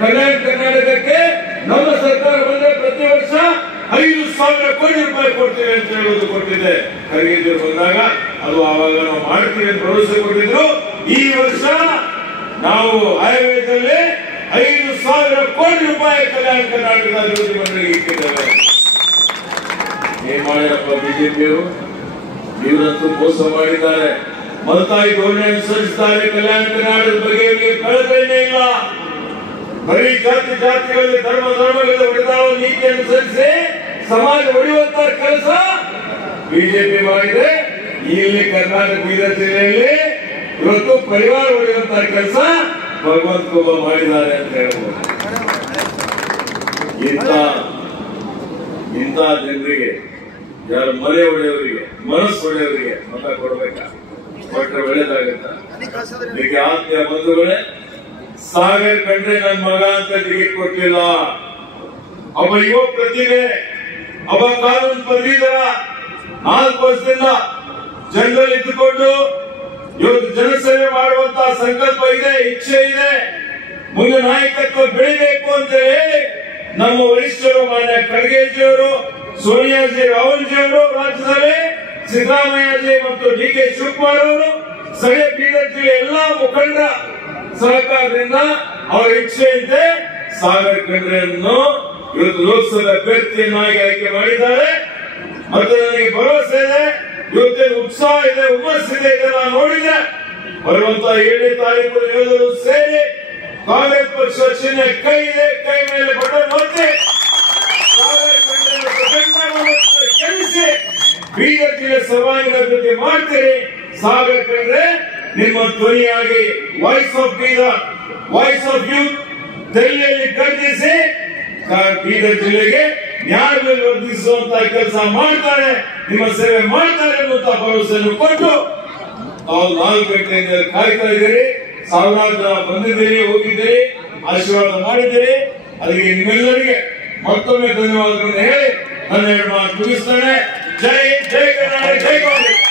ಕಲ್ಯಾಣ ಕರ್ನಾಟಕಕ್ಕೆ ನಮ್ಮ ಸರ್ಕಾರ ಬಂದ್ರೆ ಪ್ರತಿ ವರ್ಷ 5,000 ಕೋಟಿ ರೂಪಾಯಿ ಕೊಡ್ತೇವೆ ಅಂತ ಹೇಳೋದು ಕೊಟ್ಟಿದೆ. ಖರ್ಗೆ ಬಂದಾಗ ಅದು ಆವಾಗ ನಾವು ಮಾಡ್ತೀವಿ ಅಂತ ಭರವಸೆ ಕೊಟ್ಟಿದ್ರು. ಈ ವರ್ಷ ನಾವು ಆಯವ್ಯಯದಲ್ಲಿ 5,000 ಕೋಟಿ ರೂಪಾಯಿ ಕಲ್ಯಾಣ ಕರ್ನಾಟಕದ ಅಭಿವೃದ್ಧಿ ಮಂಡಳಿಗೆ ಇಟ್ಟಿದ್ದೇವೆ. ಏನ್ ಮಾಡಿರಪ್ಪ ಬಿಜೆಪಿಯವರು? ಇವರಂತೂ ಮೋಸ ಮಾಡಿದ್ದಾರೆ, ಮಲತಾಯಿ ಧೋರಣೆ ಅನುಸರಿಸಿದ್ದಾರೆ. ಕಲ್ಯಾಣ ಕರ್ನಾಟಕದ ಬಗ್ಗೆ ಕಳಕಳಿನೇ ಇಲ್ಲ. ಬರೀ ಜಾತಿಗಳಲ್ಲಿ ಧರ್ಮಗಳ ಹೊಡೆದಾಡುವ ನೀತಿ ಅನುಸರಿಸಿ ಸಮಾಜ ಹೊಡೆಯುವಂತ ಕೆಲಸ ಬಿಜೆಪಿ ಮಾಡಿದೆ. ಇಲ್ಲಿ ಕರ್ನಾಟಕ ಬೀದರ್ ಜಿಲ್ಲೆಯಲ್ಲಿ ಇವತ್ತು ಪರಿವಾರ ಹೊಡೆಯುವಂತ ಕೆಲಸ ಭಗವಂತ ಒಬ್ಬ ಮಾಡಿದ್ದಾರೆ ಅಂತ ಹೇಳ್ಬೋದು. ಇಂಥ ಜನರಿಗೆ, ಯಾರು ಮನೆ ಹೊಡೆಯವರಿಗೆ, ಮನಸ್ಸು ಹೊಡೆಯವರಿಗೆ ಮತ ಕೊಡಬೇಕಾ? ಕೊಟ್ಟರೆ ಒಳ್ಳೇದಾಗತ್ತ? ಇದಕ್ಕೆ ಆತ್ಮೀಯ ಬಂಧುಗಳೇ, ಸಾಗರ್ ಕಂಡ್ರೆ ನನ್ನ ಮಗ ಅಂತ ಟಿಕೆಟ್ ಕೊಟ್ಟಿಲ್ಲ. ಒಬ್ಬ ಯುವ ಪ್ರತಿಭೆ, ಒಬ್ಬ ಕಾನೂನು ಪದವೀಧರ, 4 ವರ್ಷದಿಂದ ಜನರಲ್ಲಿ ಇದ್ದುಕೊಂಡು ಇವತ್ತು ಜನಸೇವೆ ಮಾಡುವಂತಹ ಸಂಕಲ್ಪ ಇದೆ, ಇಚ್ಛೆ ಇದೆ. ಮುಂದೆ ನಾಯಕತ್ವ ಬೆಳಿಬೇಕು ಅಂತ ಹೇಳಿ ನಮ್ಮ ವರಿಷ್ಠರು ಮಾನ್ಯ ಖರ್ಗೆಜಿಯವರು, ಸೋನಿಯಾಜಿ, ರಾಹುಲ್ಜಿ ಅವರು ರಾಜ್ಯದಲ್ಲಿ, ಸಿದ್ದರಾಮಯ್ಯಜಿ ಮತ್ತು ಡಿ.ಕೆ. ಶಿವಕುಮಾರ್ ಅವರು, ಸ್ಥಳೀಯ ಬೀದರ್ ಜಿಲ್ಲೆ ಎಲ್ಲಾ ಮುಖಂಡರ ಸಹಕಾರದಿಂದ ಅವರ ಇಚ್ಛೆಯಂತೆ ಸಾಗರ್ ಖಂಡ್ರೆಯನ್ನು ಇವತ್ತು ಲೋಕಸಭೆ ಅಭ್ಯರ್ಥಿಯನ್ನಾಗಿ ಆಯ್ಕೆ ಮಾಡಿದ್ದಾರೆ. ಮತ್ತು ನನಗೆ ಭರವಸೆ ಇದೆ, ಇವತ್ತೇನು ಉತ್ಸಾಹ ಇದೆ, ಹುಮ್ಮಸ್ಸಿದೆ, ಇದನ್ನ ನೋಡಿದೆ. ಬರುವಂತ 7ನೇ ತಾರೀಕು ನೀವೆಲ್ಲರೂ ಸೇರಿ ಕಾಂಗ್ರೆಸ್ ಪಕ್ಷ ಚಿಹ್ನೆ ಕೈ ಇದೆ, ಕೈ ಮೇಲೆ ಬಟನ್ ಒತ್ತಿ ಸಾಗರ್ ಖಂಡ್ರೆಯನ್ನು ಗೆಲ್ಲಿಸಿ ಬೀದರ್ ಜಿಲ್ಲೆ ಸರ್ವಾಂಗೀಣ ಅಭಿವೃದ್ಧಿ ಮಾಡ್ತೀರಿ. ಸಾಗರ್ ಖಂಡ್ರೆ ನಿಮ್ಮ ಧ್ವನಿಯಾಗಿ voice of Bidar, voice of youth ದೆಹಲಿಯಲ್ಲಿ ಖರೀದಿಸಿ ಬೀದರ್ ಜಿಲ್ಲೆಗೆ ನ್ಯಾಯ ವರ್ಧಿಸುವಂತಹ ಕೆಲಸ ಮಾಡ್ತಾರೆ, ನಿಮ್ಮ ಸೇವೆ ಮಾಡ್ತಾರೆ ಅನ್ನುವಂತ ಭರವಸೆಯನ್ನು ಕೊಟ್ಟು ನಾವು 4 ಗಂಟೆಯಿಂದ ಕಾಯ್ತಾ ಇದ್ದೀರಿ. ಸಾವಿರಾರು ಜನ ಬಂದಿದ್ದೀರಿ, ಹೋಗಿದ್ದೀರಿ, ಆಶೀರ್ವಾದ ಮಾಡಿದ್ದೀರಿ. ಅದಕ್ಕೆ ನಿಮ್ಮೆಲ್ಲರಿಗೆ ಮತ್ತೊಮ್ಮೆ ಧನ್ಯವಾದಗಳನ್ನು ಹೇಳಿ ನನ್ನ 2 ಮಾತು ಮುಗಿಸ್ತೇನೆ. ಜೈ ಕರ್ನಾಟಕ, ಜೈ ಕಾಂಗ್ರೆಸ್.